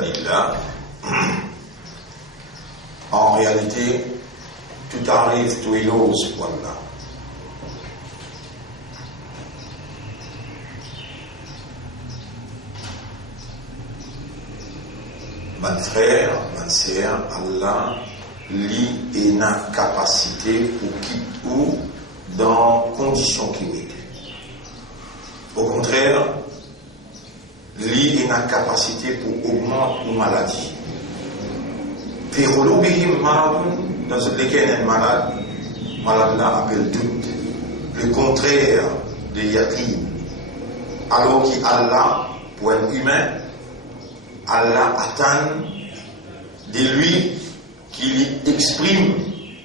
d'Adillah. En réalité, tout arrive, tout est ose, voilà. Mon frère, ma sœur, Allah, lui, est une capacité pour qui ou dans conditions qui est. Au contraire, lui, est une capacité pour augmenter une maladie. Dans lequel un malade là appelle doute. Le contraire de yaqin. Alors qu'Allah, pour un humain, Allah attend de lui qu'il exprime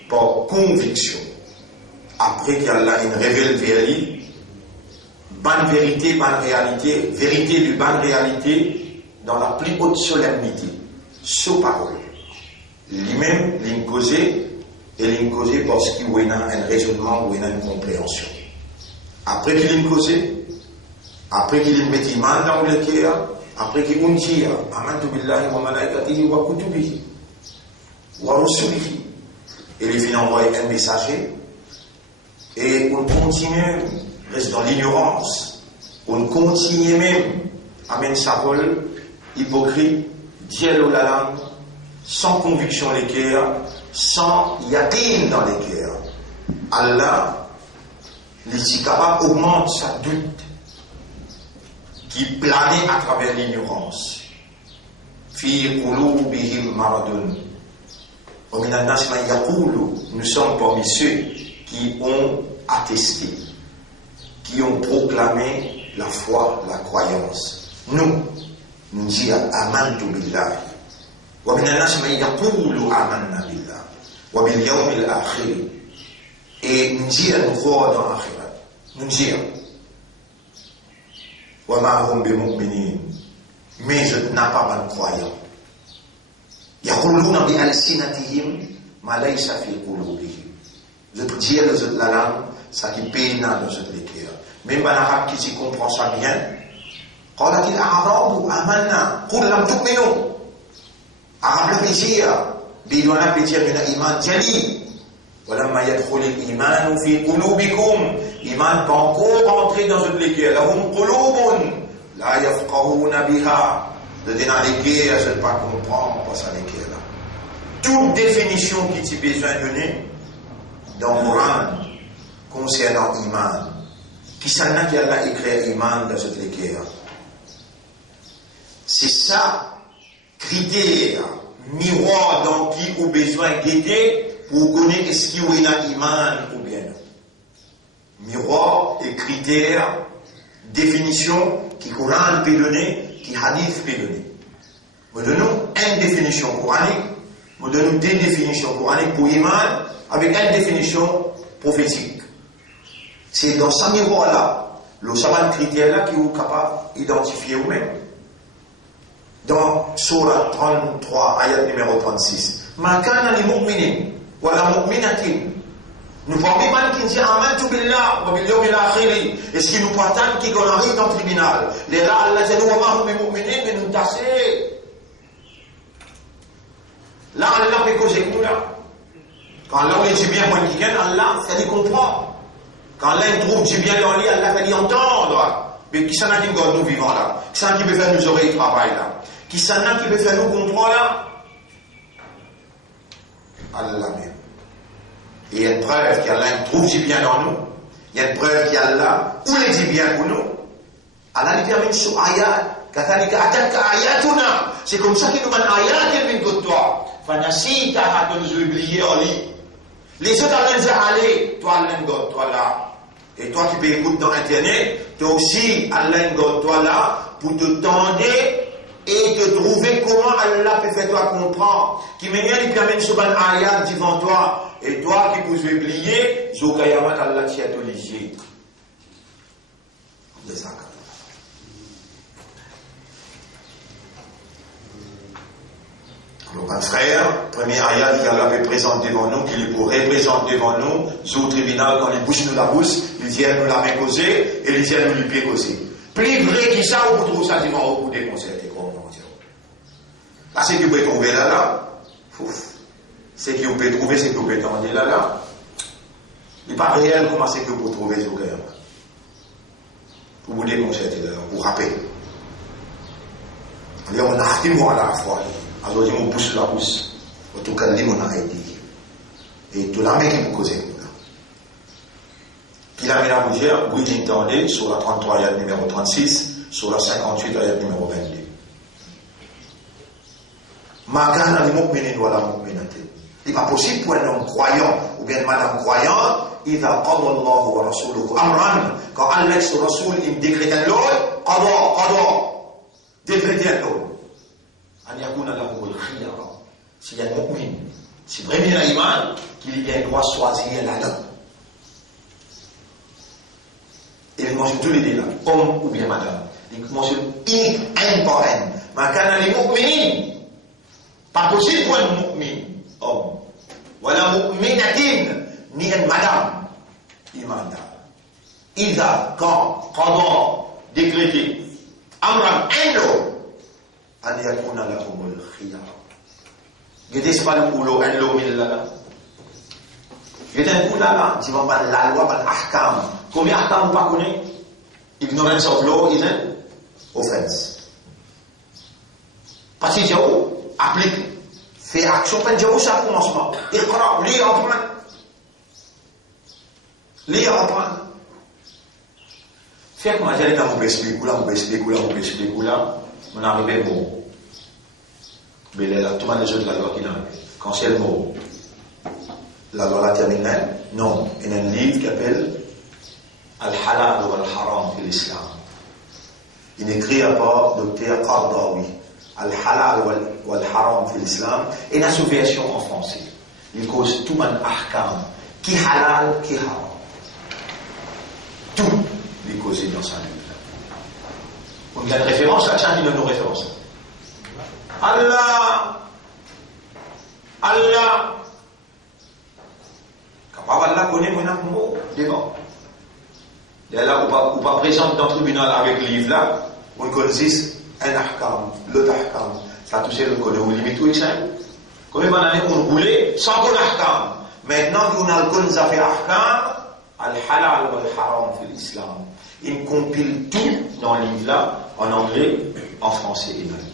par conviction. Après qu'Allah une révèle vers lui, bonne vérité, bonne réalité, vérité de bonne réalité, dans la plus haute solennité, sous parole. Lui-même, l'incausé, et l'incausé parce qu'il y a un raisonnement ou une compréhension. Après qu'il l'incausé, après qu'il mette iman dans le cœur, après qu'il dit amantu billahi wa malaikatihi wa kutubihi wa rusulihi, et il vient envoyer un messager, et on continue, reste dans l'ignorance, on continue même à mettre sa parole hypocrite, dialogue la langue, sans conviction les cœurs, sans yaqin dans les cœurs. Allah, l'Isikaba augmente sa doute qui planait à travers l'ignorance. Fi qulubihim maradun. Wa min an-nas man yaqulu, nous sommes parmi ceux qui ont attesté, qui ont proclamé la foi, la croyance. Nous disons amantu billahi. Wa min an-nas man yaqulu amanna billah wa bil yawmil akhir. Et nous disons nous croyons dans l'akhirat. Nous disons wa ma hum bimu'minin, mais je n'ai pas de croyants. Yaquluna bi alsinatihim ma laysa fi qulubihim. Je dis la langue, ça qui peine dans notre cœur. Même en arabe qui s'y comprend ça bien, qalat al-a'rabu amanna qul lam tu'minu. Arabe le plaisir, bidona plaisir d'une iman jali. ولما يدخل الإيمان في قلوبكم إيمان pas encore rentré dans votre cœur. لهم قلوب لا يفقهون بها. De dans les cœurs, je ne pas comprendre pas ça les cœurs là. Toute définition qui t'y besoin de donner dans le Coran concernant iman, qui s'en a qui Allah écrit iman dans votre cœur. C'est ça critère miroir dans qui au besoin d'aider pour connaître est-ce qu'il y a un iman ou bien non. Miroir et critères, définition qui Coran peut donner, qui Hadith peut donner. Nous donnons une définition coranique, nous donnons deux définitions coraniques pour iman avec une définition prophétique. C'est dans ce miroir-là, le savant critère-là qui est capable d'identifier vous-même. Dans Surah 33, ayat numéro 36. Ma kana li mu'minin wala mu'minatin. Nous parlons pas qui dit amantu billah wa bil yawmil akhir. Est-ce qu'il nous partage qui qu'on arrive dans le tribunal? Les là Allah dit wa ma hum bimu'minin, mais nous tasser. Là Allah peut causer nous là. Quand Allah dit bien pour quelqu'un, Allah ça lui comprend. Quand Allah trouve du bien dans lui, Allah va lui entendre. Mais qui s'en a qui nous vivons là? Qui s'en a qui peut faire nous oreilles travail là? Qui s'en a qui peut faire nous comprendre là? Allah même. Il y a une preuve qu'Allah trouve du bien dans nous. Il y a une preuve qu'Allah où il dit bien pour nous. Allah lui permet sur ayat. C'est comme ça qu'il nous donne ayat et vient de toi. Fanasita a nous oublié en lui. Les autres Allah disent allez, toi Allah God, toi là. Et toi qui peux écouter dans internet, toi aussi Allah God, toi là, pour te tendre et te trouver comment Allah peut faire toi comprendre. Qui manière il permet sur un ayat devant toi. Et toi qui vous oubliez, Zokayamat Allah t'y a obligé. Alors, mon frère, premier ayat qu'Allah peut présenter devant nous, qu'il pourrait présenter devant nous, au tribunal, quand il bouche nous la bouche, il dit nous la main causée, et il dit nous le pied causé. Plus vrai qu'il ça, on trouve ça devant au bout des concerts. ce que vous pouvez trouver là, ce que vous pouvez trouver, ce que vous pouvez entendre là, il n'est pas réel comment c'est que vous trouvez ce cœur. Pour vous déconcerter là, pour rappeler. Alors, on a arrêté moi à la fois. Alors, on pousse la pousse. En tout cas, on a arrêté. Et tout l'armée qui vous cause. Puis la mère Bougère, vous l'entendez sur la 33 ayat numéro 36, sur la 58 ayat numéro 22. Magana li mu'minin wa la mu'minatin. Il n'est pas possible pour un homme croyant ou bien une madame croyante, إذا قضى الله ورسوله أمرا quand Allah et Rasoul il décrète un l'autre, قضى décréter un l'autre. أن يكون لهم الخيار. S'il y a un mu'min, si vraiment il y a l'iman, qu'il ait le droit de choisir là-dedans. Et il mentionne tous les deux là, homme ou bien madame. Il mentionne unique, un par un. Mais quand il est mu'min, pas possible pour un mu'min, homme. Voilà mu'minatin, ni une madame, imanda. Ida, quand, pendant, décrété, amran, endo, an yakuna lahumul khiyar. Gede pas le boulot, un lot, mille là. Gede un coup là, tu vas pas la loi, pas l'ahkam. Combien d'ahkam vous pas connaît? Ignorance of law is an offense. Parce que Dieu applique, fait action, pas Dieu ça commencement. Iqra, lire, apprendre. Lire, apprendre. Fait comment j'ai dans mon explique là, on arrive au mot. Mais là, tout le monde est de la loi qui n'a. Quand c'est le mot, la loi la terminale, non. Il y a un livre qui s'appelle Al-Halal ou Al-Haram de l'Islam. Il écrit à part Dr. Qardawi. Al-Halal ou Al-Haram de l'Islam. Et la sous-version en français. Il cause tout un ahkam. Qui halal, qui haram. Tout il cause dans sa livre. On a une référence, là, tiens, il a nos références. Allah, quand Allah connaît mon amour, devant. Et là, ou pas présente dans le tribunal avec le livre là, on connaît un ahkam, l'autre ahkam. Ça touche le code ou limite tout ça. Combien d'années on roulait sans qu'on ahkam. Maintenant qu'on a le code ça fait ahkam, al-halal ou al-haram dans l'islam. Il compile tout dans le livre là, en anglais, en français et en anglais.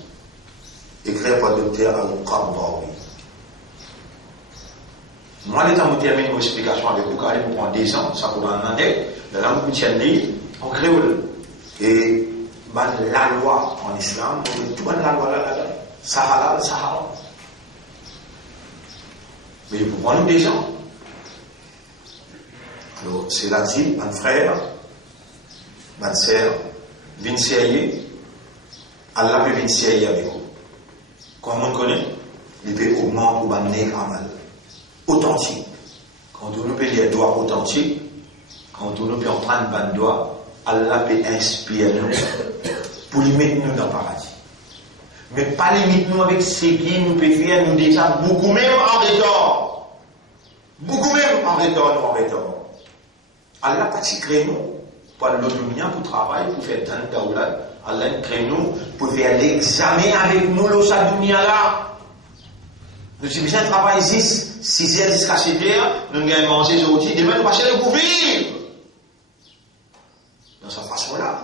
Écrit par le Dr. Al-Qardawi. Moi, l'état où termine mon explication avec vous, car il me prend des ans, ça pour un indé, la langue que tiens livre, en créole. Et la loi en islam, tout la loi là, Sahara. Mais vous prenez des gens. Alors, c'est là-dessus, un frère, ma sœur, vinserier, Allah peut vinserier avec vous. Quand on connaît, il peut augmenter ou amener à mal. Authentique. Quand on peut les doigts authentiques, quand on peut en prendre un doigt, Allah peut inspirer nous pour les mettre nous dans le paradis. Mais pas limite nous avec ce qui nous peut faire nous déjà beaucoup même en retard. Beaucoup même en retard. Allah pas si crée nous pour l'autonomie, pour travailler, pour faire tant d'aoulad. Allah crée nous pour faire l'examen avec nous le sadunia là. Nous avons besoin de travailler 6 heures jusqu'à 7 heures, nous gagnons manger aujourd'hui, demain nous passons pour vivre. Dans cette façon-là,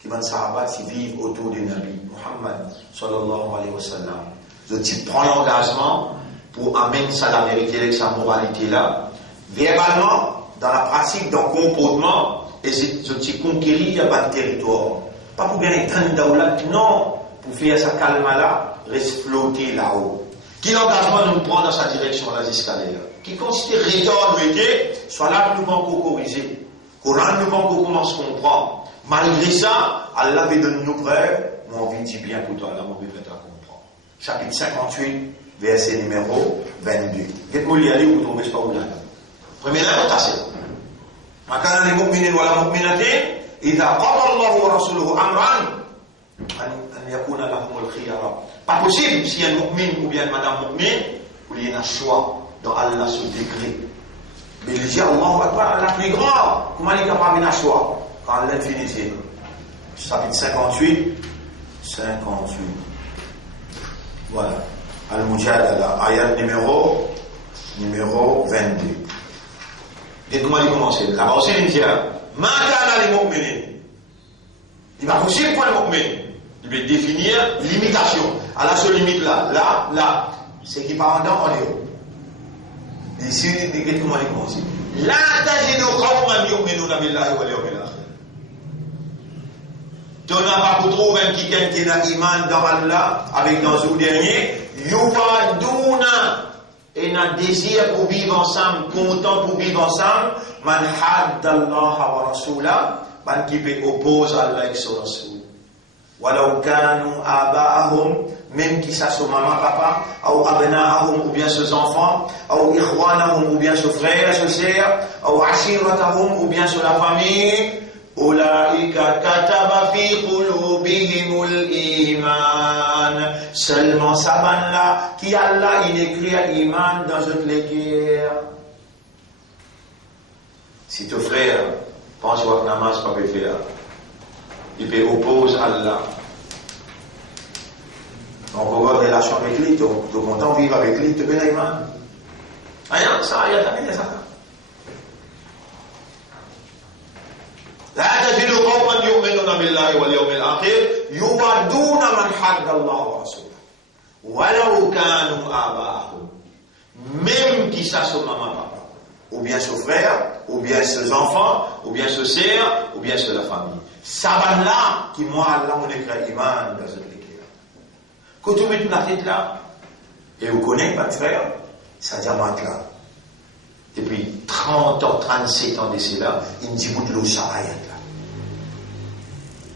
qui va sahabat qui vivent autour du Nabi Muhammad sallallahu alayhi wa sallam. Je prends l'engagement pour amener ça la vérité avec sa moralité là, verbalement, dans la pratique, dans le comportement, et je conquérir un territoire. Pas pour bien être un daoulat, non, pour faire sa calme là, reste flotter là-haut. Qui l'engagement nous prend dans sa direction là jusqu'à là. Qui considère retard nous était, soit là nous pouvons corriger. Coran nous pouvons commencer à comprendre. Malgré ça, Allah veut donner nous preuves, mon envie dit bien pour toi, là, mon veut à comprendre. Chapitre 58, verset numéro 22. Qu'est-ce que vous allez vous trouvez pas où là? Première notation. Makana li mu'minin wa la mu'minatin, idha qada Allahu wa rasuluhu amran, an yakuna lahumul khiyara. Pas possible si un mu'min ou bien une madame mu'min, où il y a un choix dans Allah ce décret. Mais il dit Allah Akbar, Allah plus grand. Comment il est capable d'un choix? Quand l'infinité. Chapitre 58. Voilà. Al-Mujadala, ayat numéro 22. Dites-moi, il commence. Là-bas aussi, il dit, ma kana li mu'minin. Il va possible pour le mu'min. Il va définir l'imitation. À la seule limite là, c'est qui part en dedans, on est haut. Ici, dites-moi, il commence. La tajidu qawman yu'minuna billahi wal yawmil akhir. Tu n'as pas pour trouver un qui a iman dans Allah, avec dans ce dernier, yuwaduna, et n'a désir pour vivre ensemble, content pour vivre ensemble, man haddallah wa rasula, man qui oppose Allah et son rasoul. Walau kanu aba'ahum, même qui ça son maman, papa, ou abna'ahum, ou bien ses enfants, ou ikhwanahum, ou bien ses frères, ses sœurs, ou ashiratahum, ou bien sur la famille, Ulaika kataba fi qulubihimul iman. Seulement ça là qui Allah il écrit iman dans toutes les guerres. Si ton frère pense que namaz pas peut faire, il peut opposer Allah. Donc on va relation avec lui, tu es content de vivre avec lui, tu peux l'iman. Rien, ça, il y a terminé ça. لا تجد قوما يؤمنون بالله واليوم الآخر يودون من حد الله ورسوله ولو كانوا آباءهم même qui ça son maman papa ou bien son frère ou bien ses enfants ou bien ses sœurs ou bien sur la famille ça va là qui moi Allah mon écrit iman dans cette équipe quand tu mets la tête là et vous connaissez pas de frère ça diamante là depuis 30 ans, 37 ans d'ici là, il me dit bout de l'eau ça ayat là.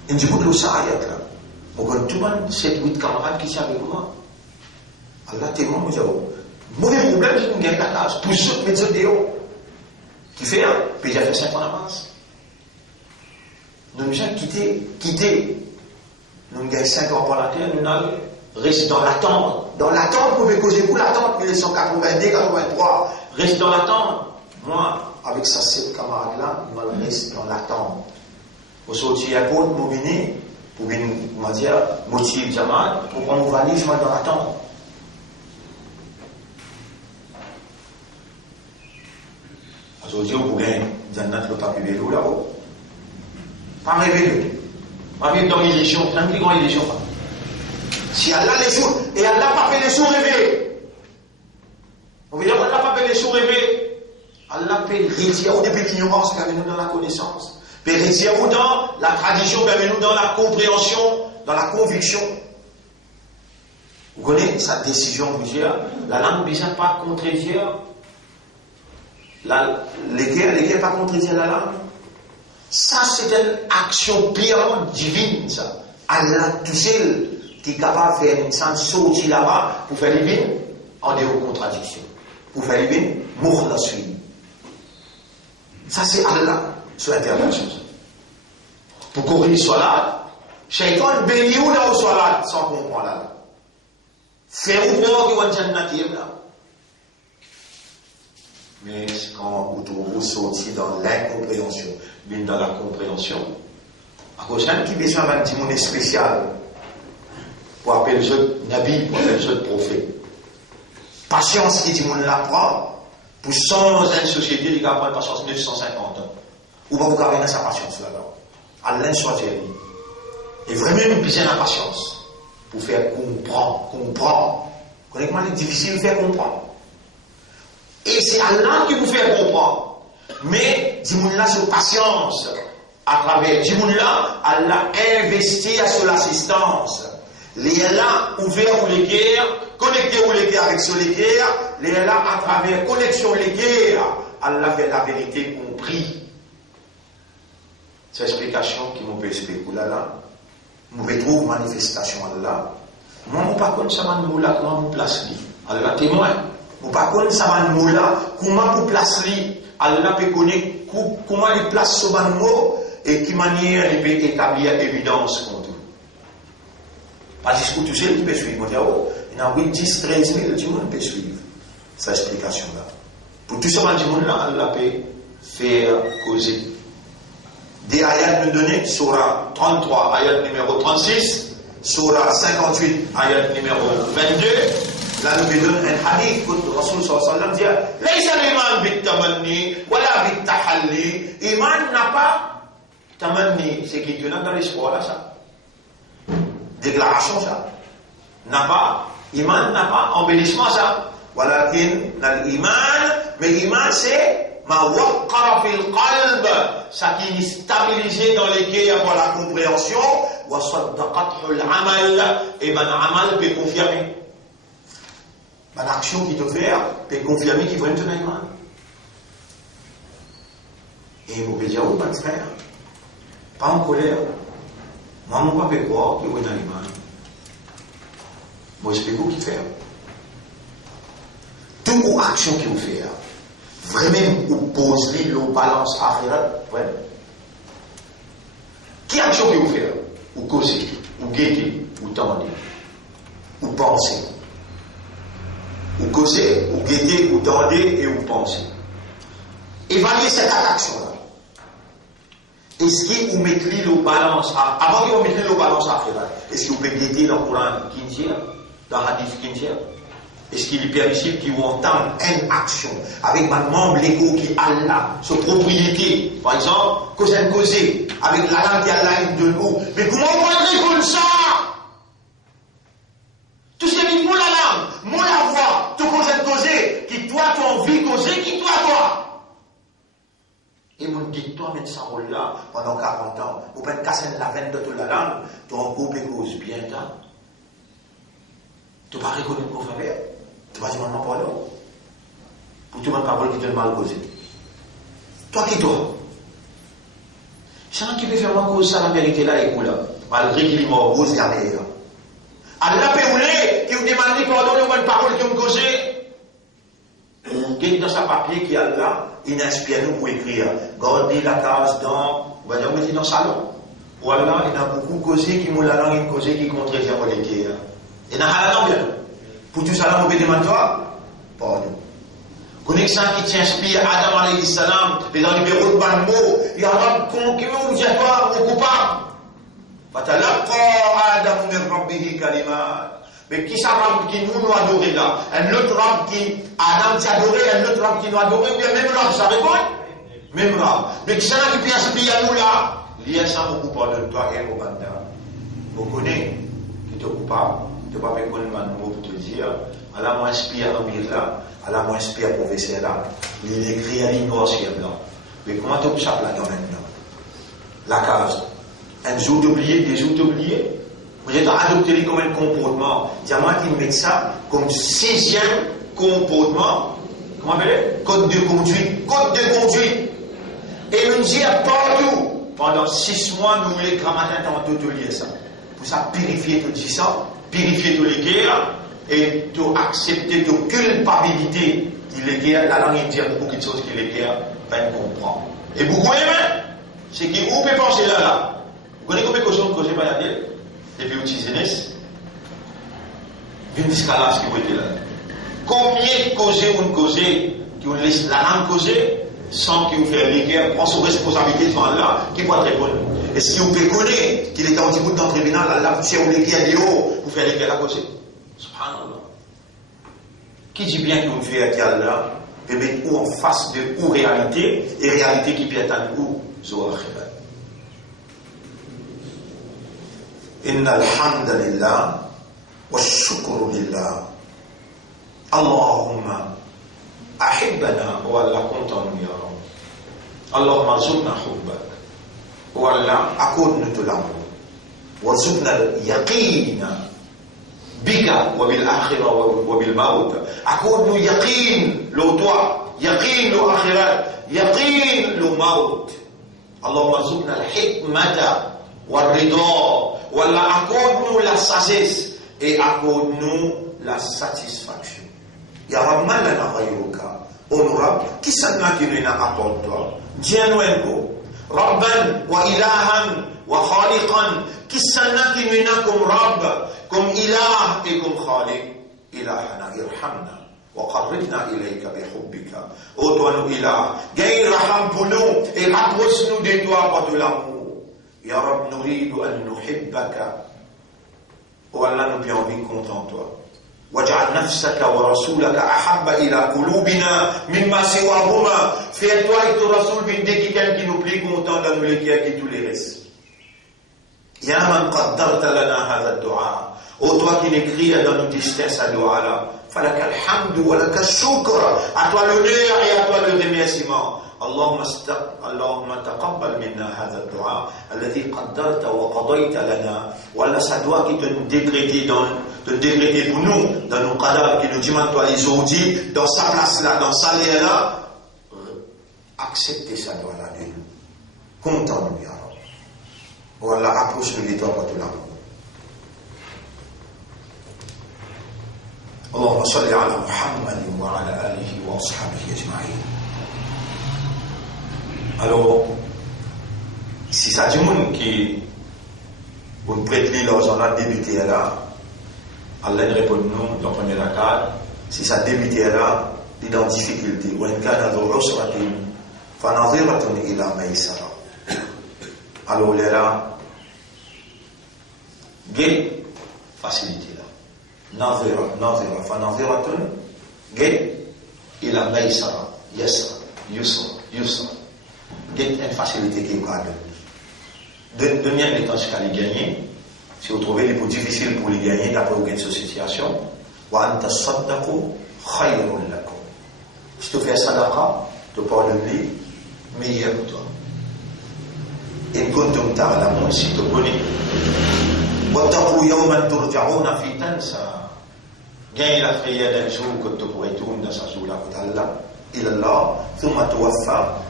Il me dit bout de l'eau ça ayat là. Moi, quand tout le monde, 7-8 camarades qui sont avec moi, Allah témoin, moi, j'ai mauvais problème, je me gagne la case. Pour ceux qui mettent des hauts, qui fait, puis j'ai fait 5 ans d'avance. Nous nous avons quitté. Nous gagnons 5 ans pour la terre, nous allons rester dans l'attente. Dans l'attente, vous pouvez causer pour l'attente, 1982, 83. Reste dans l'attente. Moi, avec ces camarades-là, je reste dans l'attente. Au sortir à Pôle, pour venir, on va dire, motive Jamal, pour prendre mon valise, je vais dans l'attente. Aujourd'hui, vous pouvez gagner le papier vélo là-haut. Pas révéler. Pas vivre dans l'illusion, c'est un plus grand illusion. Si Allah les jours, et Allah n'a pas fait les jours rêvés. On veut dire Allah n'a pas fait les jours rêvés. Allah peut retirer depuis l'ignorance, bienvenue dans la connaissance. Peut retirer dans la tradition, bienvenue dans la compréhension, dans la conviction. Vous connaissez sa décision, vous dire, la langue ne vient pas contredire. Les guerres pas contredire la langue. Ça, c'est une action purement divine, ça. Allah tout seul est capable de faire une sens sortie là-bas pour faire les vignes en dehors de contradiction. Pour faire les vignes, mourir la suite. Ça, c'est Allah, sur l'intervention. Pour courir soit là, Shaitan bénit ou là ou soit là, sans comprendre là. Faire ou voir qu'il y a une jannati là. Mais quand vous sortez dans l'incompréhension, bien dans la compréhension, à cause d'un qui besoin d'un petit monde spécial pour appeler les autres nabis, pour appeler les autres prophètes. Patience qui dit monde l'apprend, pour 100 ans de société, il va prendre patience 950 ans. Ou va vous garder sa patience là-bas. Allah soit géré. Et vraiment, il besoin de patience pour faire comprendre. Connaissez comment c'est difficile de faire comprendre. Et c'est Allah qui vous fait comprendre. Mais, dis-moi sur patience. À travers, dis-moi là, Allah investit sur l'assistance. Les Allah ouvert ou les guerres, connecté ou les guerres avec sur les guerres, les Allah à travers connexion les guerres, Allah fait la vérité compris. C'est l'explication qui nous peut expliquer là. Nous retrouvons manifestation Allah. Moi, je ne sais pas comment ça va nous là, comment vous placez. Allah témoin. Ou par contre, ça va nous là, comment vous placez, Allah peut connaître comment il place ce mot et qui manière il peut établir évidence contre vous. Pas jusqu'au tout seul qui peut suivre. Il y a 8, 10, 13 000 du monde peut suivre cette explication-là. Pour tout ce monde-là, Allah peut faire causer. Des ayats nous donnés, Surah 33, ayat numéro 36, Surah 58, ayat numéro 22, là nous donne un hadith que le Rasul sallallahu alayhi wa sallam dit Laysa l'iman bit-tamanni, wala bit-tahalli. Iman n'a pas tamanni, c'est qui donne dans l'espoir là, ça. Déclaration, ça. N'a pas, iman n'a pas embellissement, ça. Walakin, l'iman, mais iman c'est ma waqqara fil qalb, ça qui est stabilisé dans les cœurs pour la compréhension, wa saddaqathu al-amal, et ben amal peut confirmer. Ben l'action qui te fait, peut confirmer qu'il faut être un iman. Et vous pouvez dire, oh, pas de frère, pas en colère. Moi, mon papa peut croire qu'il faut être un iman. Moi, je sais vous qui faire. Toute action qui vous fait, vraiment, vous posez le balance akhirat, ouais. Qui action qui vous fait? Vous causez, vous guettez, vous tendez, vous pensez. Vous causez, vous guettez, vous tendez et vous pensez. Évaluez cette action-là. Est-ce que vous mettez le balance, avant que vous mettez le balance akhirat, est-ce que vous pouvez guetter dans le Coran Kinjir, dans le Hadith Kinjir? Est-ce qu'il est permissible qu'ils entament une action avec un membre légaux qui a Allah, sa propriété, par exemple, causer, avec la langue qui a Allah de nous. Mais comment on peut comme ça? Tout ce qui est pour la langue, mon la voix, tout causer, qui toi, tu as envie de causer, qui toi. Et mon dit, toi, mettre ça rôle-là pendant 40 ans, vous pouvez casser la veine de toute la langue, tu en coupes et cause bien temps. Tu ne vas pas reconnaître mon frère. Tu vas dire maintenant pardon. Pour tout le monde parole qui te mal causé. Toi qui toi. Chacun qui peut faire ma cause, ça la vérité là et là. Malgré qu'il est mort, rose garder. Allah peut rouler, qui vous demande pardon, les bonnes paroles qui ont causé. Qui est dans sa papier qui est là, il inspire nous pour écrire. Gardez la case dans, on va dire, dans le salon. Ou alors, il y a beaucoup causé qui m'ont la langue, causé qui contredit la politique. Et dans la langue, pour tout ça, on peut demander pardon. Connexion qui t'inspire Adam alayhi salam, et dans le bureau de Banmo, il y a un concurrent, vous n'êtes pas coupable. Fatalaqa Adam min rabbihi kalimat. Mais qui s'appelle qui nous adorer là? Un autre rab qui, Adam s'est adoré, un autre rab qui nous adorer, ou bien même rab, ça répond? Même rab. Mais qui s'appelle qui t'inspire à nous là? Il y a ça beaucoup pardon de toi et mon banda. Vous connaissez qui te coupable? Tu ne vas pas me connaître un mot pour te dire, Allah m'inspire à l'ambir là, Allah m'inspire à professeur là, il écrit à l'ignorance qui est blanc. Mais comment tu peux là-dedans maintenant? La case. Un jour d'oublier, des jours d'oublier. Vous êtes adopté comme un comportement. Diamant, ils mettent ça comme 6e comportement. Comment appelle-t-il? Code de conduite. Code de conduite. Et nous dit partout, pendant 6 mois, nous voulons grammatin tantôt de lire ça. Pour ça, purifier tout ça. Purifier tous les guerres et de accepter de culpabilité de les guerres. La langue dit beaucoup de choses que les guerres peuvent comprendre. Et beaucoup aiment, c'est qui vous pouvez penser là. Vous connaissez combien de choses que j'ai pas dit depuis au jeunesse? D'une escalade qui vous êtes là. Combien de causes ou de causes qui vous laissent la langue causer sans que vous fassiez les guerres, prend son responsabilité devant Allah, qui va répondre? Est-ce que vous pouvez connaître qu'il était en petit bout dans le tribunal, Allah, si vous les guerres des hauts, vous faites les guerres à causer? Subhanallah. Qui dit bien que vous faites avec Allah, peut mettre ou en face de ou réalité, et réalité qui peut être en ou, Zohar. Inna alhamdulillah, wa shukru lillah. Allahumma ahibbana wa Allah content ya Rabb. Allahumma zubna hubbak. Wallah, accorde-nous de l'amour. Warzuqna al-yaqin bika wa bil akhirah wa bil maut. Accorde-nous yaqin le toi, yaqin le akhirat, yaqin le maut. Allahumma warzuqna al-hikmata wal rida. Wallah, accorde-nous la sagesse et accorde-nous la satisfaction. Ya Rabb, man lana ghayruka. Honorable, qui s'en a qui nous apporte toi? Dieu-nous un coup. Rabban wa ilahan wa khaliqan, qui s'en a qui nous comme Rabb, comme ilah et comme khaliq. Ilahana irhamna wa qarribna ilayka bi hubbika. Ô toi nous ilah, gagne raham pour nous et rapproche-nous de toi par de l'amour. Ya Rabb, nuridu an nuhibbaka Oh Allah, nous avons envie de content toi. وَجَعَلْ نَفْسَكَ وَرَسُولَكَ أَحَبَّ إِلَى قُلُوبِنَا مِمَّا سِوَاهُمَا. Fais-toi et ton Rasoul bin quelqu'un qui nous plaît content dans nous les qui tous les restes. يَا مَنْ قَدَّرْتَ لَنَا هَذَا الدُّعَاء. Oh toi qui l'écris dans nos tristesses à dua là. فَلَكَ الْحَمْدُ وَلَكَ الشُّكْرُ. À toi l'honneur et à toi le remerciement. اللهم تقبل منا هذا الدعاء الذي قدرت وقضيت لنا. Voilà ça doit qui te décréter pour nous dans nos qadar qui nous dit toi les aujourd'hui dans sa place là dans sa lieu là accepter ça doit là de nous content nous ya Rabbi. Voilà approche-nous de toi pour tout l'amour. اللهم صل على محمد وعلى آله وأصحابه أجمعين. Alors, si ça dit monde qui vous prête l'argent là débuté là, Allah répond nous dans premier rakat. Si ça débuté là, il est en difficulté. Ou en cas de usratin, fanadhiratun ila maysara. Alors là, gay facilité là. Nadhira, fanadhiratun gay ila maysara. Yusra. Get une facilité qui est grave. Deuxième étant jusqu'à les gagner, si vous trouvez les plus difficiles pour les gagner, d'après vous gagnez cette situation, wa anta saddaqu khayrun lakum. Si tu fais sadaqa, tu parles de lui, meilleur pour toi. In kuntum ta'lamun, si tu connais. Wattaqu yawman turja'una fi tansa. Gagne la prière d'un jour que tu pourrais tourner dans sa jour là, pour Allah, ilallah, thumma tuwaffa.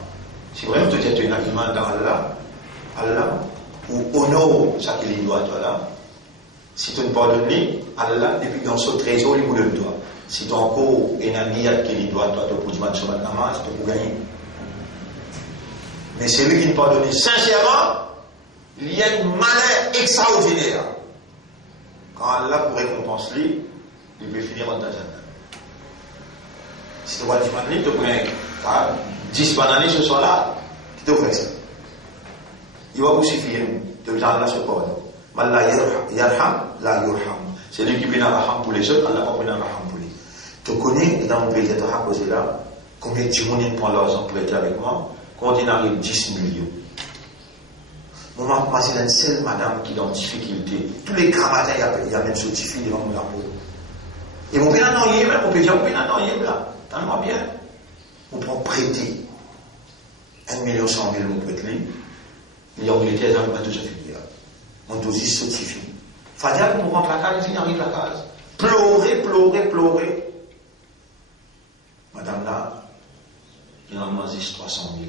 Si vraiment tu as un argument dans Allah, ou honore ce qu'il doit toi là, si tu ne pardonnes pas, Allah, depuis dans ce trésor, il vous le doit. Si tu as encore un ami qu'il doit toi, tu peux dire sur le namaz, tu peux gagner. Mais celui qui ne pardonne sincèrement, il y a une malheur extraordinaire. Quand Allah pour récompenser lui, il peut finir en Tajana. Si tu vois du tu peux 10 bananes ce soir là, qui te fait ça? Il va vous suffire, de besoin de se pardonner. Mais la yarham, la yurham. C'est lui qui peut avoir raham pour les autres, Allah va avoir raham pour lui. Tu connais, dans mon pays, tu as posé là, combien de monde prend l'argent pour être avec moi, quand il arrive 10 millions. Moi, c'est une seule madame qui est en difficulté. Tous les grammatins, il y a même ce diffi devant mon peau. Et mon pays, non, il est là, mon pays, mon pays, non, il est là. Tellement bien. On peut prêter 1 million 100 000 mon prêter, il y a une militaire dans le bateau de filière. On doit juste certifier. Fadia, pour rentrer à la case, il arrive à la case. Pleurer. Madame là, il en a 300 000.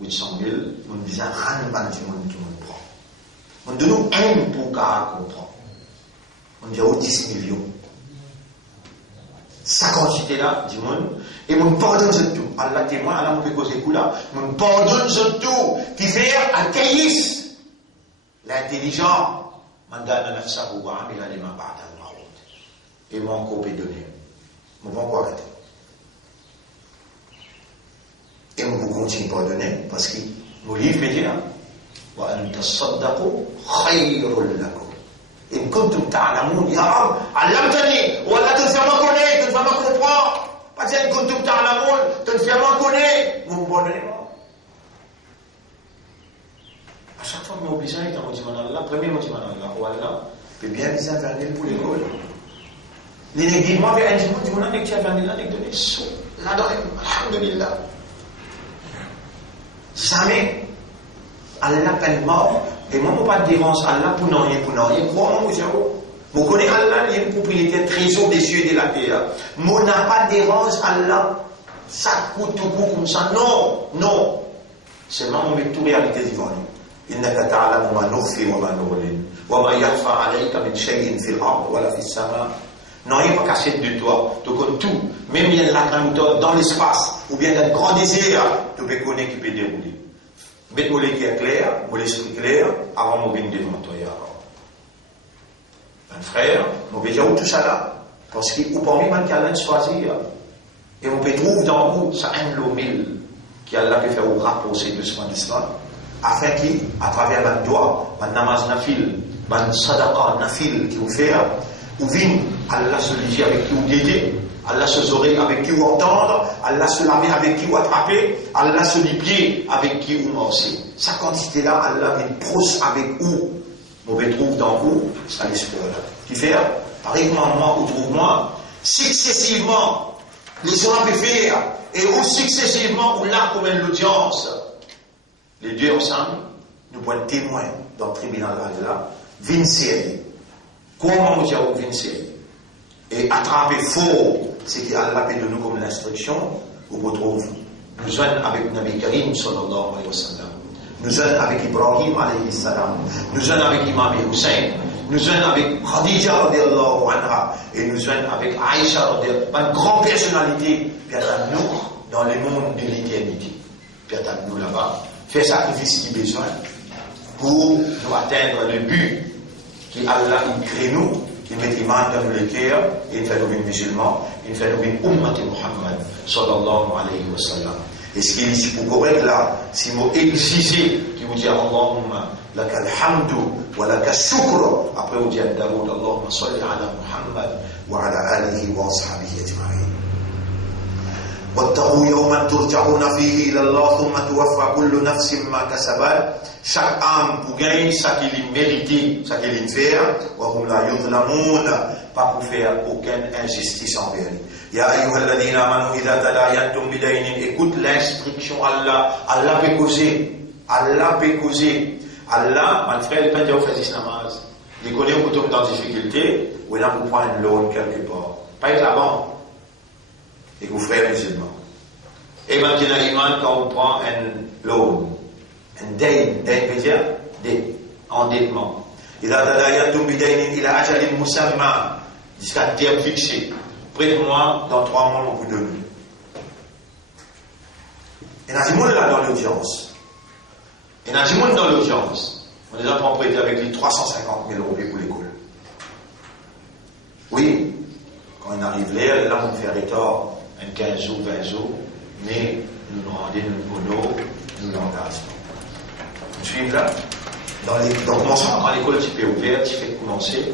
800 000, on dit à Ranman du monde qui nous prend. On donne nous un pour qu'on prend. On dit 10 millions. Sa quantité là, du monde, et mon pardonne de tout. Allah témoin, Allah me fait causer coup là, mon pardonne de tout, qui fait à Caïs, l'intelligent, mandana nafsahu wa amila lima ba'da al-maut. Et mon corps est donné. Mon bon quoi arrêter. Et on vous continue à pardonner, parce que nos livres me disent, wa anta saddaqu khayrun lakum. In kuntum ta'lamun, ya Rab, allamtani, wa Allah te fait m'en connaître, te fait m'en comprendre. Pas dire in kuntum ta'lamun, te fait m'en connaître. Vous me pardonnez-moi. À chaque fois que je m'oblige à être en motivant Allah, premier motivant Allah, ou Allah, puis bien mis à faire pour l'école. Les moi, vers un jour, je vous dis, tu as fait un million de données, là, alhamdulillah. Jamais. Allah peine mort. Et moi, je ne pas dérange Allah pour non rien. Crois-moi, mon zéro. Je connais Allah, il y a une propriété trésor des cieux et de la terre. Moi, n'a pas dérange Allah. Ça coûte tout coup comme ça. Non. Seulement, on met toute réalité divine. إنك تعلم ما نخفي وما نعلن وما يخفى عليك من شيء في الأرض ولا في السماء. Non, il n'est pas caché de toi. Tu connais tout. Même il y a dans l'espace, ou bien dans le grand désir, tu peux connaître qui peut dérouler. Mettez-moi les qui est clair, moi l'esprit clair, avant de venir devant toi. Un frère, nous voyons tout ça là. Parce qu'il parmi man qui a l'un choisir. Et on peut trouver dans vous, ça un lot mille, qui a là peut faire au rapport ces 2 semaines d'islam, afin qu'à travers ma doigt, ma namaz nafil, ban sadaqa, nafil qui vous fait, ou vin, Allah se léger avec qui vous guider, Allah se oreilles avec qui vous entendre, Allah se laver avec qui vous attraper, Allah se pieds avec qui vous morcer. Sa quantité là, Allah est proche avec vous, mauvais trouve dans vous, ça l'espère. Qui fait, arrive-moi, moi, ou trouve-moi, successivement, les gens peuvent faire, et ou successivement, ou là, comme une audience, les deux ensemble, nous pouvons être témoins dans le tribunal là, vincer. Comment nous avons vincer? Et attraper faux, c'est qu'Allah fait de nous comme l'instruction, vous retrouvez. Nous sommes avec Nabi Karim, sallallahu alayhi wa sallam. Nous sommes avec Ibrahim, alayhi salam. Nous sommes avec Imam Hussein. Nous sommes avec Khadija, radiallahu anha. Et nous sommes avec Aïcha, radiallahu anha. Une grande personnalité, puis à nous, dans le monde de l'éternité. Puis à nous là-bas. Faire sacrifice qui besoin pour nous atteindre le but qu'Allah crée nous, qui met l'imam dans le cœur, et il fait nous musulmans, il fait nous ummat Muhammad, sallallahu alayhi wa sallam. Et ce qui est ici pour correct là, c'est mot exiger, qui vous dit Allahumma lakal hamdu wa lakal shukr. Après vous dit à Daoud, Allahumma salli ala Muhammad wa ala alihi wa ashabihi ajma'in. واتقوا يوما ترجعون فيه إلى الله ثم توفى كل نفس ما كسبت. Chaque âme pour gagner ce qu'il mérite, ce qu'il fait, وهم لا يظلمون, pas pour faire aucune injustice envers lui. يا أيها الذين آمنوا إذا تداينتم بدين, écoute l'instruction Allah. Allah peut causer, Allah peut causer. Allah, mon frère, il peut dire faire ce namaz. Il connaît où vous êtes en difficulté, ou il a pour prendre une loan quelque part. Pas être la banque. Et vos frères musulmans. Et maintenant, l'imam, quand on prend un loan, un dain veut dire endettement. Il a tadayantum bidainin ila ajalin musamma, jusqu'à terme fixé. Prête-moi, dans 3 mois, on vous donne. Il y a du monde là dans l'audience. Il y a du monde dans l'audience. On les a prêté avec les 350 000 € pour l'école. Oui, quand on arrive là, on fait retard. Un 15 jours, 20 jours, mais nous nous rendons nos monos, nous l'engagement. Vous suivez là? Dans commencement, quand l'école est ouverte, tu fais commencer,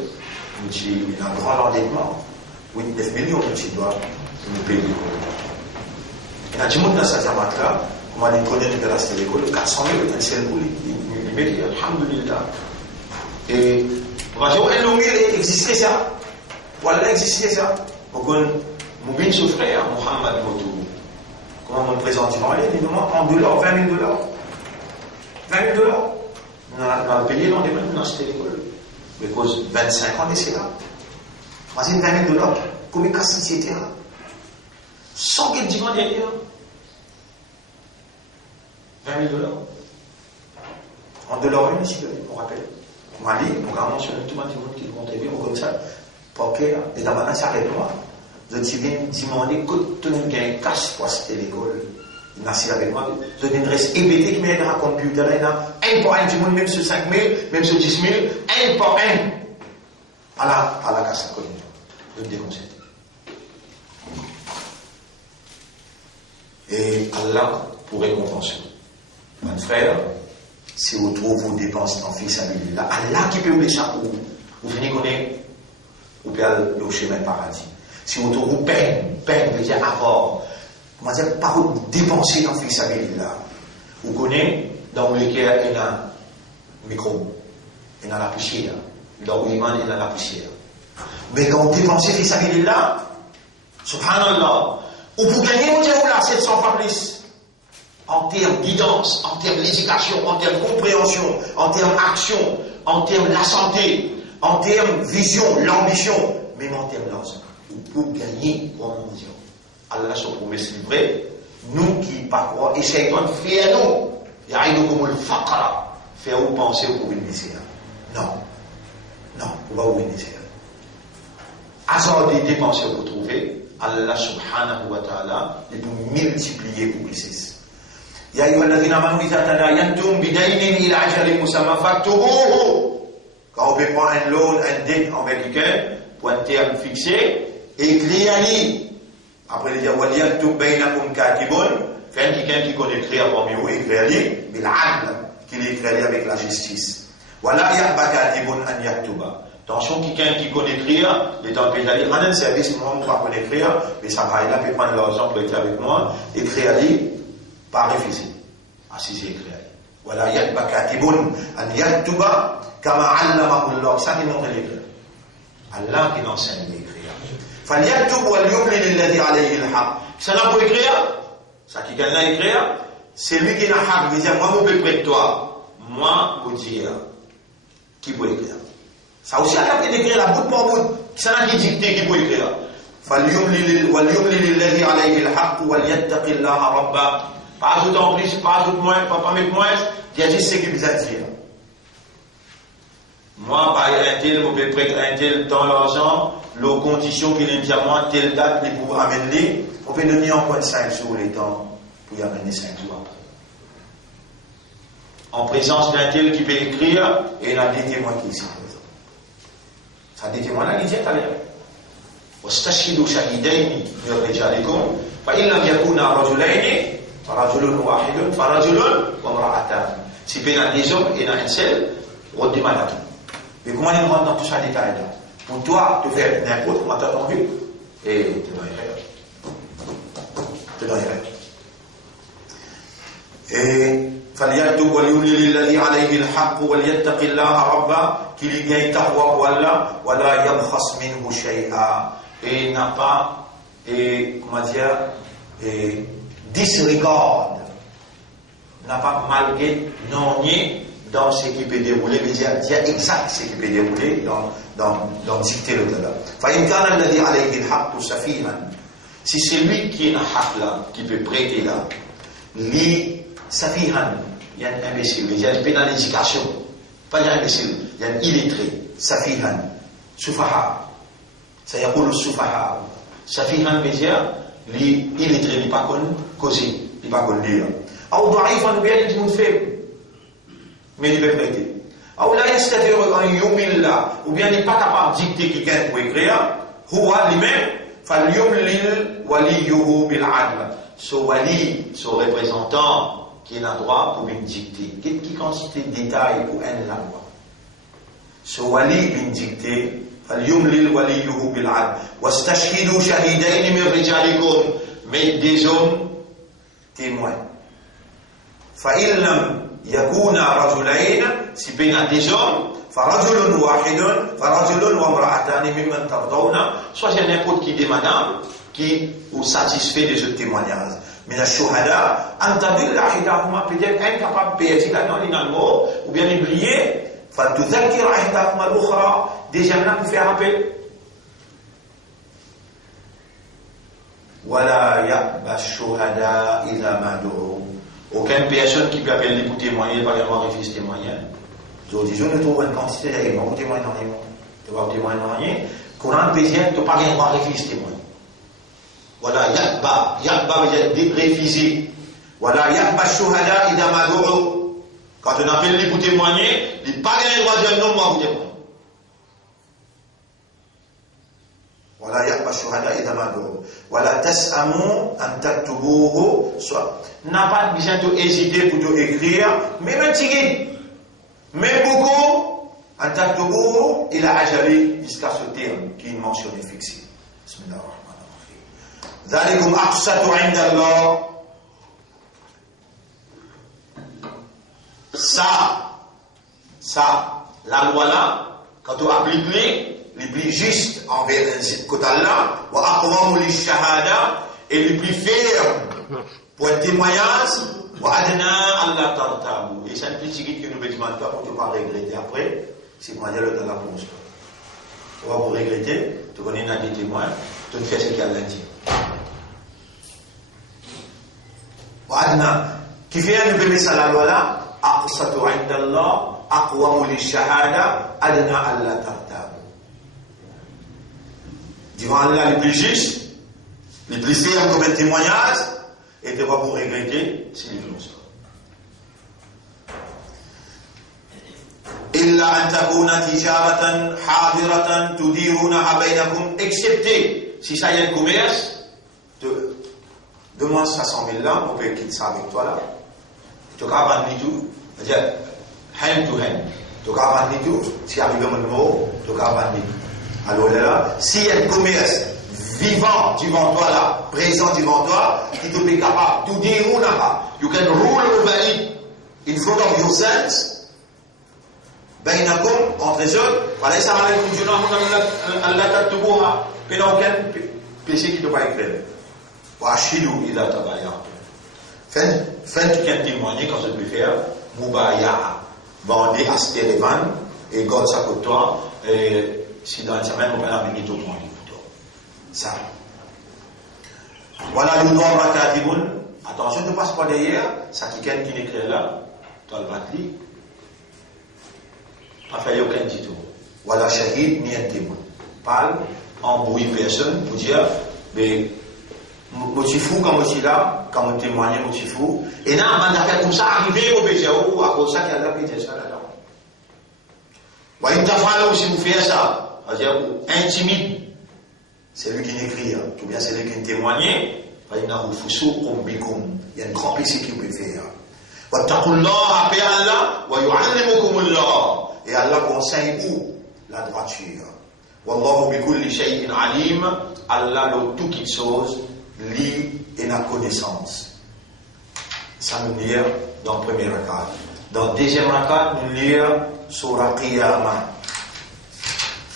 tu as un grand endettement. Oui, 9 millions que tu dois nous payer l'école. Il y a du monde dans cette amate-là, comment les connaître de rester l'école, 400 000, c'est le coup, il mérite, alhamdulillah. Et on va dire, un long il existait ça. Voilà, existait ça. Donc, Moubin ce frère, Mohamed Motou. Comment on me présente? Il dit, en dollars, 20 000 $. 20 000 $. On a payé dans des maintenant, c'était l'école. Mais cause 25 ans, c'est là. Vas-y, 20 000 $. Combien de cassettes c'était là? 100 000 $. 20 000 $. En dollars, même si on rappelle. On m'a dit, on a mentionné tout le monde qui contribue, comme ça. Pour que, et d'abord, ça arrête moi. Je viens demander que tu as un cash pour assister l'école. Il n'a pas avec moi. Je viens de rester hébété qui m'aide à computer. Il y a un par un, du monde, même sur 5 000, même sur 10 000, un par un. À la casse à côté. Je me déconseille. Et Allah pour récompenser. Mon frère, si vous trouvez vos dépenses en fils là, Allah qui peut vous laisser pour vous. Vous venez connaître, vous pouvez aller au chemin paradis. Si vous trouvez peine veut dire avoir, on va dire par où dépenser dans fils là. Vous connaissez, dans lequel il y a un micro, il y a la poussière, dans où il y a la poussière. Mais quand vous dépensez fils là, subhanallah, ou vous gagnez, on dit, là, 700 fois plus. En termes de guidance, en termes d'éducation, en termes de compréhension, en termes d'action, en termes de la santé, en termes de vision, l'ambition, même en termes d'argent. Pour gagner, comme on dit. Allah se promet c'est vrai. Nous qui pas croire, essayons de faire nous. Il y a une comme le faqra. Faire vous penser pour une misère. Non. Non, on va vous une misère. Hasard des dépenses que vous trouvez, Allah subhanahu wa ta'ala, il vous multiplier pour plus. يا أيها الذين آمنوا إذا تداينتم بدين إلى أجل مسمى فاكتبوه. Quand on peut prendre un loan, un dette américain, pour un terme fixé, écrire. Après, il dit وَلْيَكْتُبْ بَيْنَكُمْ كَاتِبٌ. Fait quelqu'un qui connaît écrire parmi vous, écrire, mais l'adl, qu'il écrit avec la justice. Wala ya'ba katibun an yaktuba. Attention, quelqu'un qui connaît écrire, les temps qu'il a dit, un service, moi, je ne pas écrire, mais ça va, il a pu prendre l'argent pour être avec moi, écrire, pas refuser. Ah, si j'ai écrit. Wala ya'ba katibun an yaktuba, kama allamahu Allah. Ça qui montre l'écrire. Allah qui enseigne l'écrire. فليكتب وليملل الذي عليه الحق. Ça n'a pas écrire. Ça qui quelqu'un a écrire, c'est lui qui n'a pas haq. Il dit, moi, je peux près de toi. Moi, je dire. Qui peut écrire? Ça aussi, il a appris d'écrire la bout par bout. Ça n'a qui dicté qui peut écrire. وليملل الذي عليه الحق وليتق الله ربه. Pas ajouter en plus, pas ajouter moins, pas mettre moins. Il y a juste ce qu'il vous a dit. Moi, par un tel, je peux prêter un tel dans l'argent, les conditions qu'il y a moi, telle date, les pour amener, on peut donner encore 5 jours les temps pour y amener 5 jours après. En présence d'un tel qui peut écrire, et il y a des témoins qui sont présents. Ça des témoins là, il dit à l'heure. واستشهدوا شهيدين من رجالكم فإن لم يكونا رجلين فرجل واحد فرجل وامرأتان. Si il y a des hommes et un seul, on demande à tout. Mais comment il rentre dans tout ça détail là? Pour toi, te faire n'importe comment tu as envie, et tu dois y faire. Tu dois y faire. Et فليكتب وليملل الذي عليه الحق وليتق الله ربه qu'il y ait taqwa pour Allah ولا يبخس منه شيئا et n'a pas comment dire disregard, n'a pas malgré non-nier dans ce qui peut dérouler, mais dire exact ce qui peut dérouler dans dicter le talab. فإن كان الذي عليه الحق سفيها, si c'est lui qui est un haq là, qui peut prêter là, lui safihan, il y a un imbécile, il y a un peu dans l'éducation, pas un imbécile, il y a un illettré, safihan, sufaha, ça y a pour le sufaha, safihan veut dire, lui illettré, il n'est pas connu, causer, il n'est pas connu lire. Ou daïfan, ou bien il est tout faible, mais il peut prêter. Ou là, ou bien il n'est pas capable de dicter quelqu'un pour écrire, huwa lui-même, falyumlil waliyuhu bil adl. Ce wali, ce représentant qui a droit pour une dictée. Qui constitue des détails pour un la loi. Ce wali une dictée, falyumlil waliyuhu bil adl. Wastashhidu shahidayn min rijalikum. Mais des hommes témoins. فإن لم يكونا رجلين, si il y a des hommes, فرجل واحد فرجل وامرأتان ممن ترضون, soit il y a n'importe qui des madames qui ou satisfait de ce témoignage. Mais la shuhada, antabil ahidahuma, peut-être incapable de payer la non inalmo, ou bien oublier, fatudhakir ahidahuma l'ukhra, déjà là pour faire appel. Wala ya'ba shuhada idha mad'u. Aucune personne qui peut appeler pour témoigner, pas avoir refusé de témoigner. Aujourd'hui, je ne trouve une quantité d'éléments pour témoigner dans les mots. Tu vas témoigner, Coran peut dire, tu n'as pas avoir refusé de témoigner. Voilà, ya'ba veut dire refuser. Voilà, ya'ba shuhada idha mad'u. Quand on appelle les pour témoigner, il n'y a pas le droit de dire non, moi vous témoigner. Voilà, ya'ba shuhada idha mad'u. Voilà, tas'amu an taktubuhu, soit. N'a pas besoin d'hésiter pour te écrire, même un petit même beaucoup, en taktubuhu ila ajali, jusqu'à ce terme qui est mentionné fixé. Bismillah ar-Rahman ar-Rahim. ذلكم أقسط عند الله. Ça, la loi là, quand on applique les plus juste envers un côté Allah, wa aqwamu lish-shahada, et les plus fermes pour un témoignage, wa adna Allah tartabu. Et c'est un petit qui nous demande pas pour ne pas regretter après, c'est comment dire le temps de la pause. Tu vas vous regretter, tu connais un des témoins, tu ne fais ce qu'Allah dit. Wa adna, qui fait un bébé ça la loi là, aqsatu inda Allah, aqwamu lish-shahada, adna Allah tartabu. Devant Allah les plus justes, les plus fermes comme un témoignage, et tu vas vous regretter si les gens sont. إلا أن تكون تجارة حاضرة تديرونها بينكم, excepté si ça y est un commerce, demande 500 000 là, on peut quitter ça avec toi là. Tu as vendre du tout, c'est-à-dire hand to hand. tu as vendu tout. Si arrive un mot, tu as vendu. Alors là, s'il y a un commerce vivant devant toi là, présent devant toi, qui te est capable de dire ou pas, you can rule over it in front of yourselves. بينكم entre eux, وليس عليكم جناح ألا تكتبوها. Il n'y a aucun péché qui ne doit pas écrire. وأشهدوا إذا تبايعتم. Faites qu'un témoigner quand je peux faire, Moubaya'a. Vendez, achetez les vannes et garde ça pour toi. Et si dans une semaine, on va l'amener tout le monde pour toi. Ça. Voilà, nous devons rakatibun. Attention, ne passe pas derrière. Ça qui quelqu'un qui écrit là, tu as le batli. Pas fait aucun titre. Voilà, shahid ni un témoin. Parle, embrouille personne pour dire, mais je suis fou quand je suis là, quand je témoigne, je suis fou. Et là, on a fait comme ça, arriver au péché, ou à cause de ça qu'il y a là, péché ça là-dedans. Voyez, une fois aussi, vous faites ça, c'est-à-dire, vous intimide. C'est lui qui écrit, ou bien c'est lui qui témoigne. Voyez, il y a un grand péché qu'il peut faire. Wattaqullaha bi Allah wa yu'allimukumullah. Et Allah conseille où? La droiture. Wallahu bi kulli shay'in alim. Allah le tout qui chose lit et la connaissance. Ça nous lire dans le premier rakat. Dans le deuxième rakat, nous lire Surah Qiyamah.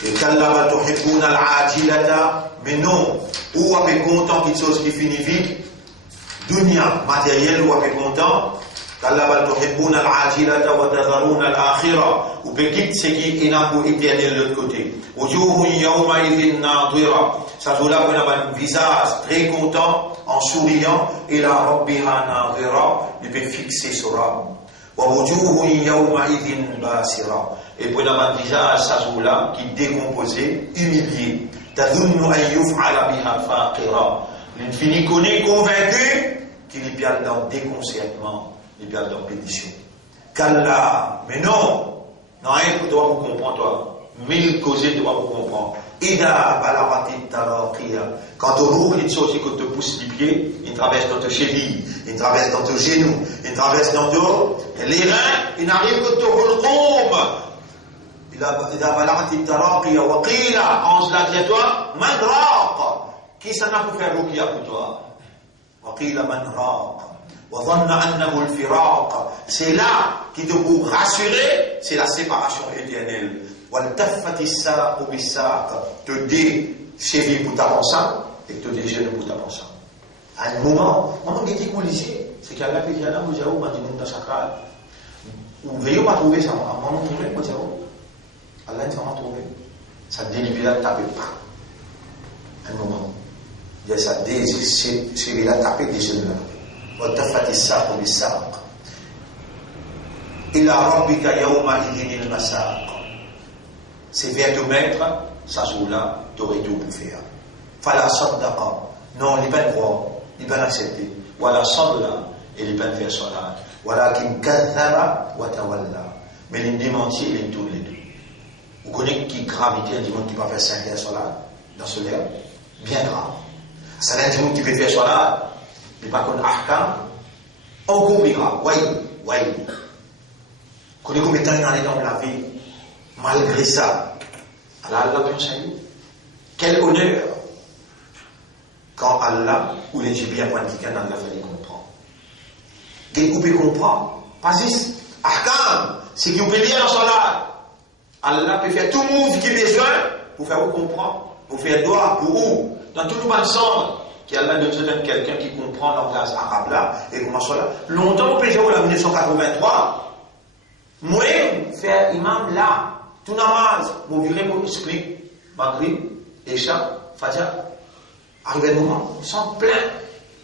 Et kalla bal tuhibbuna al-ajilata. Mais non, ou on est content quelque chose qui finit vite. Dunya, matériel, ou on est content. كلا بل تحبون العاجلة وتذرون الآخرة وبكت سكي إنكو إتياني de l'autre côté وجوه يومئذ ناظرة ça joue là qu'on a un visage très content en souriant et la rabbiha nadira il peut fixer sur âme ووجوه يومئذ باسرة et puis on a un visage ça joue là qui décomposé humilié تظن أن يفعل بها فاقرة l'infini connaît convaincu qu'il est bien dans le déconcertement. Il y a dans pétition. Kalla, mais non, non, tu dois vous comprendre, toi. Mille causés, tu dois vous comprendre. Ida balawati taraqiya. Quand on ouvre une chose et qu'on te pousse les pieds, il traverse dans tes chevilles, il traverse dans tes genoux, il traverse dans les reins, il n'arrive que te relcombe. Ida balawati taraqiya wa qila, ange l'a dit à toi, man raq. Qui s'en a pour faire ruqya pour toi? Wa qila man raq. C'est là qui te pour rassurer, c'est la séparation éternelle. Te déchérir pour ta pensée et te déchérir pour ta pensée. À un moment, on dit qu'on lycée, c'est qu'il y a la pédiane, vous avez dit dans sacral. Vous veillez pas trouver ça, à un moment trouvé, vous avez Allah ne s'en a trouvé. Ça délibère taper pas. À un moment. Il y a ça déchérir la taper, déchérir la taper. وَالْتَفَّتِ السَّاقُ بِالسَّاقِ إِلَى رَبِّكَ يَوْمَئِذٍ الْمَسَاقُ. C'est vers te mettre, ça joue là, tu aurais tout pour faire. Fala saddaqa. Non, il n'est pas croire, il n'est pas accepter. Wala salla, et il n'est pas faire salat. Walakin kadhaba wa tawalla. Mais il démentit, il est tous les deux. Vous connaissez qui gravité, il dit tu vas faire 5 heures salat dans ce l'air? Bien grave. Ça veut dire que tu peux faire salat. Il n'y a pas qu'on ahkam, encore plus grave. Oui. Connais combien de temps il en est dans la vie, malgré ça. Allah l'a conseillé. Quel honneur quand Allah ou les Jibiens point qui Allah fait comprendre. Et vous pouvez comprendre, pas juste ahkam, c'est que vous pouvez lire dans son âme. Allah peut faire tout le monde qui a besoin pour faire vous comprendre, pour faire droit pour vous, dans tout le monde ensemble. Qui Allah nous donne quelqu'un qui comprend le langage arabe là, et comment ça là. Longtemps au PGO, en 1983, moi, faire imam là, tout namaz, vous verrez, vous explique, Maghrib, Isha, Fajr, arrivé le moment, ils sont pleins.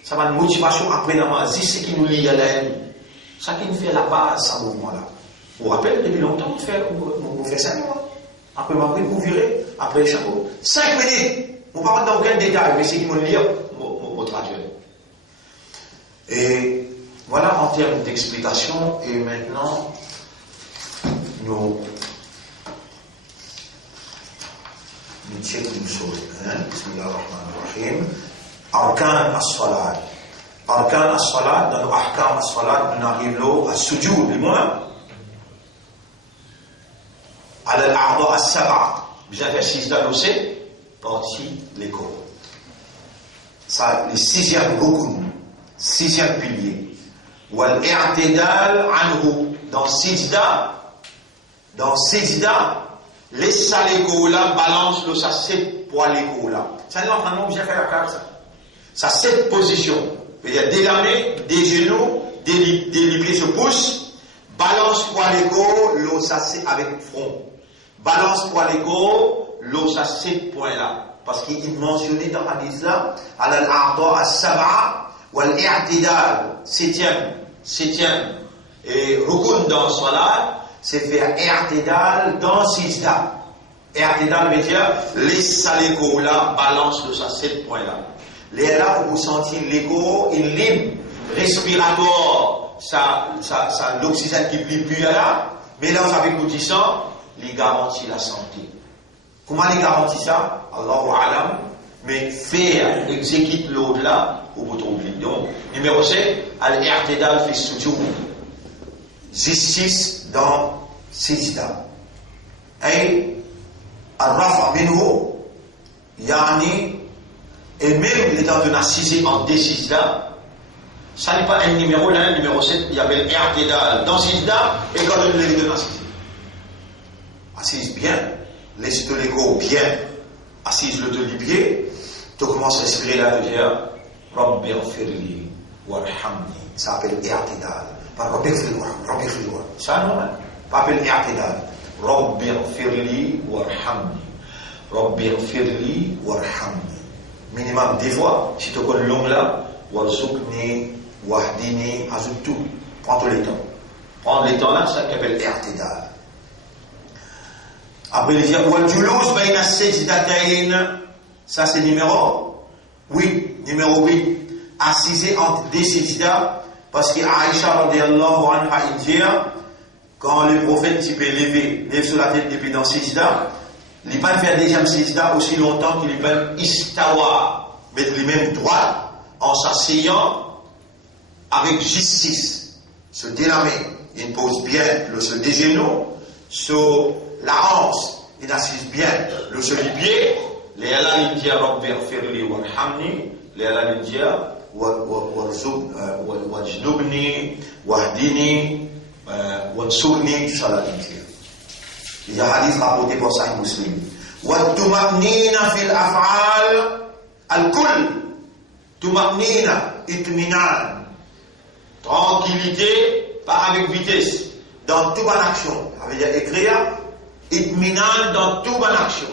Ça va une motivation après namaz, c'est ce qui nous lie à la haine. Ça qui nous fait la base, ce moment-là. Vous vous rappelez, depuis longtemps, vous faites 5 mois. Après Maghrib, vous verrez, après Isha, 5 minutes. On ne va pas dans aucun détail, mais c'est qui me lire, me traduire. Et voilà en termes d'explication. Et maintenant, nous checkons une chose. Bismillahirrahmanirrahim. Arkan as-salat. Arkan as-salat, dans le Ahkam as-salat, on arrive là à sujud, le moins. على الأعضاء السبعة bien que sijda nous c'est partie les corps. Ça, le sixième rukun, sixième pilier. Wal i'tidal anhu. Dans sijda, laisse les corps là, balance le ça 7 poids les corps là. Ça l'entraînement bien fait la ça. Ça 7 positions. C'est-à-dire délamer, des genoux, des pieds se poussent, balance poids les corps, l'eau ça c'est avec front. Balance poids les corps, l'eau ça 7 points là. Parce qu'il mentionnait dans la hadith là, al-a'da as-sab'a wal i'tidal, septième, et rukun dans salat, c'est faire i'tidal dans sijda. I'tidal veut dire, laisse les corps là, balance le ça 7 points là. Les là, vous sentez l'ego, une ligne respiratoire, ça, l'oxygène qui plie plus là, mélange avec l'audition, il garantit la santé. Comment il garantit ça? Allahu alam, mais faire, exécute l'autre là, au bout de donc, numéro 7, al-i'tidal fi sujud. Justice dans sijda. Et, al-rafa minhu, yani, et même l'état de assise en décisda, ça n'est pas un numéro, là, un numéro 7, il y avait l'I'tidal dans sijda et quand on le donne assise. Assise bien, laisse le l'ego bien, assise le deux pieds, tu commences à respirer là, tu dis, Rabbi ghfirli warhamni. Ça s'appelle I'tidal. Pas Rabbi ghfirli warhamni. Ça non, pas appelle I'tidal. Rabbi ghfirli warhamni. Rabbi ghfirli warhamni. Minimum 10 fois, si tu connais l'ongle là, warzuqni, wahdini, ajoute tout. Prends tous les temps. Prends les temps là, ça s'appelle i'tidal. Après, il dit, wal julus bayna sajdatayn, ça c'est numéro 8. Numéro 8. Assisé entre des sajdas, parce que Aïcha radiyallahu anha il dit, quand le prophète s'y peut lever sur la tête depuis dans sajda, il ne peut pas faire deuxième sajda aussi longtemps qu'il peut istawa, mettre les mêmes droits en s'asseyant avec justice, se délamer. Il pose bien le sol des genoux, sur la hanche, il assise bien le sol du pied. Les Allah il dit Rabbi ighfirli warhamni, les Allah il dit wajnubni wahdini wansurni, tout ça là il dit. Il y a un hadith rapporté par Sahih Muslim. Wat-tuma'nina fil af'al al-kull. Tuma'nina, itminan. Tranquillité, pas avec vitesse. Dans toute bonne action. Ça veut dire écrire itminan dans toute bonne action.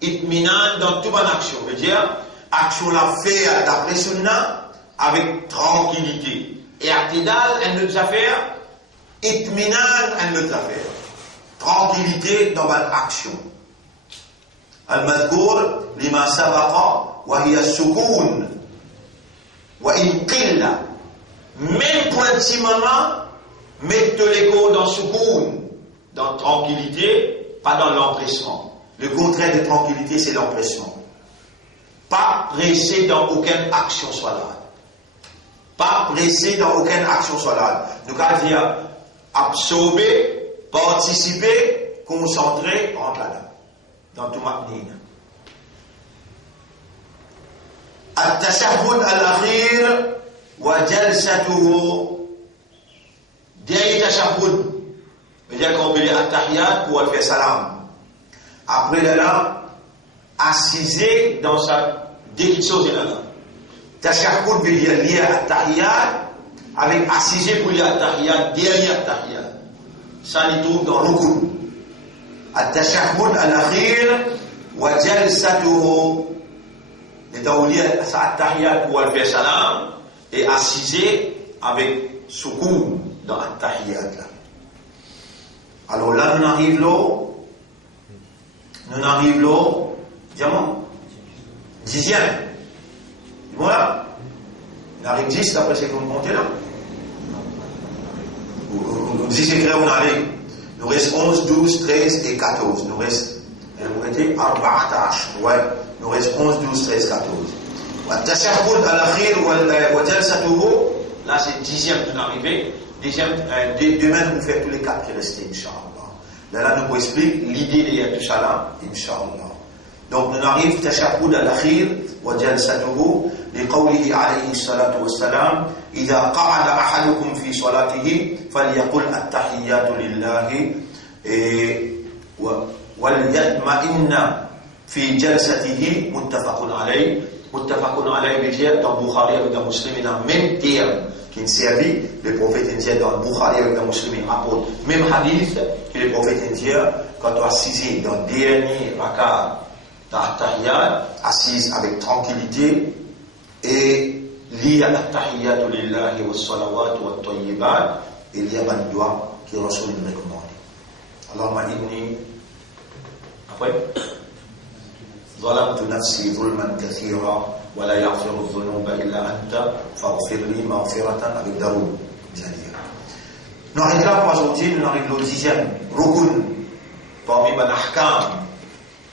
Itminan dans toute bonne action. Ça veut dire action la faire d'après sunna avec tranquillité. Et i'tidal, un autre affaire. Itminan, un autre affaire. Tranquillité dans votre action. Al-Mazkur, lima sabaqa, wa hiya sukun, wa in qilla. Même petit moment, mettez l'ego dans sukun, dans tranquillité, pas dans l'empressement. Le contraire de tranquillité, c'est l'empressement. Pas pressé dans aucune action salade. Pas pressé dans aucune action salade. Nous allons dire absorber, participer, concentrer, entre là-dedans, dans tout ma'nina. At-tashahhud al-akhir wa jalsatuhu. Dernier tashahhud. C'est-à-dire qu'on peut dire at-tahiyat pour faire salam. Après là, assisé dans sa décision de là. Tashahhud veut dire lié à at-tahiyat avec assisé pour dire at-tahiyat, derrière at-tahiyat. Ça nous trouve dans Rukun. At-tashahhud al-akhir wa jalsatuhu. Les taouliers, ça at-tahiyat pour faire salam et assisé avec soukoun dans at-tahiyat là. Alors là, nous arrivons là, diamant, 10e. Voilà. Il arrive 10 d'après ce que vous comptez là. Si c'est clair, on arrive. Nous reste 11, 12, 13 et 14. Nous reste, vous mettez 14. Ouais. Nous reste 11, 12, 13, 14. Tashahhud al-akhir wa jalsatuhu. Là, c'est 10e de l'arrivée. Demain, nous faisons tous les 4 qui restent, Inch'Allah. Là, nous explique l'idée de Yad Salam, Inch'Allah. Donc, nous arrivons à Tashahhud al-Akhir, wa jalsatuhu, لقوله عليه الصلاة والسلام إذا قعد أحدكم في صلاته فليقل التحيات لله وليطمئن في جلسته متفق عليه. متفق عليه veut dire dans Bukhari avec un musulman dans le même terme qui servi le prophète indien dans Bukhari avec un musulman rapporte même hadith que le prophète indien quand on assise dans le dernier rakat d'At-Tahiyyat assise avec tranquillité et lit At-Tahiyyatu lillahi wa salawat wa tayyibat et il y a un doigt qui Rasul nous recommande. Allahumma inni après ظلمت نفسي ظلما كثيرا ولا يغفر الذنوب إلا أنت فاغفر لي مغفرة avec Daoud c'est-à-dire. Nous arrivons là pour aujourd'hui, nous arrivons au 10e rukun parmi les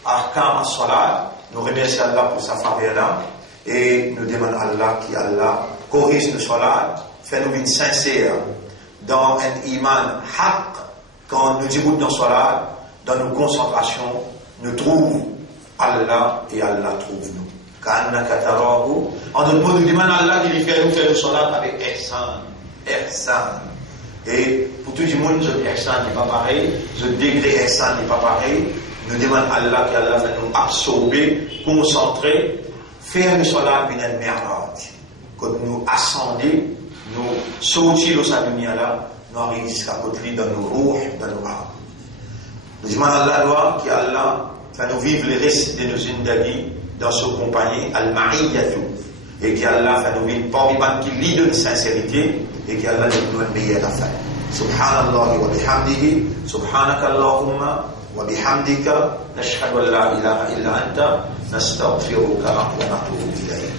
ahkam as-salat. Nous remercions Allah pour sa faveur là et nous demandons à Allah qui Allah corrige nos salat, fait nous une sincère dans un iman haq quand nous disons dans salat, dans nos concentrations, nous trouvons Allah et Allah trouve nous. En d'autres mots, nous demandons à Allah de lui faire nous faire le salat avec ihsan. Ihsan. Et pour tout le monde, ce ihsan n'est pas pareil, ce degré ihsan n'est pas pareil. Nous demandons à Allah que Allah va nous absorber, concentrer, faire le salat bin al-mi'raj. Quand nous ascendons, nous sortir de sa dunya là, nous arrivons jusqu'à côté dans nos roues, dans nos âmes. Nous demandons à Allah que Allah nous vivre le reste de nos zindagi dans ce compagnie al-ma'iyyatu et qu'Allah fait nous vivre parmi qui lit de sincérité et qu'Allah nous donne meilleure affaire. Subhanallah wa bihamdihi subhanaka Allahumma wa bihamdika nashhadu an la ilaha illa anta nastaghfiruka wa natubu ilayk.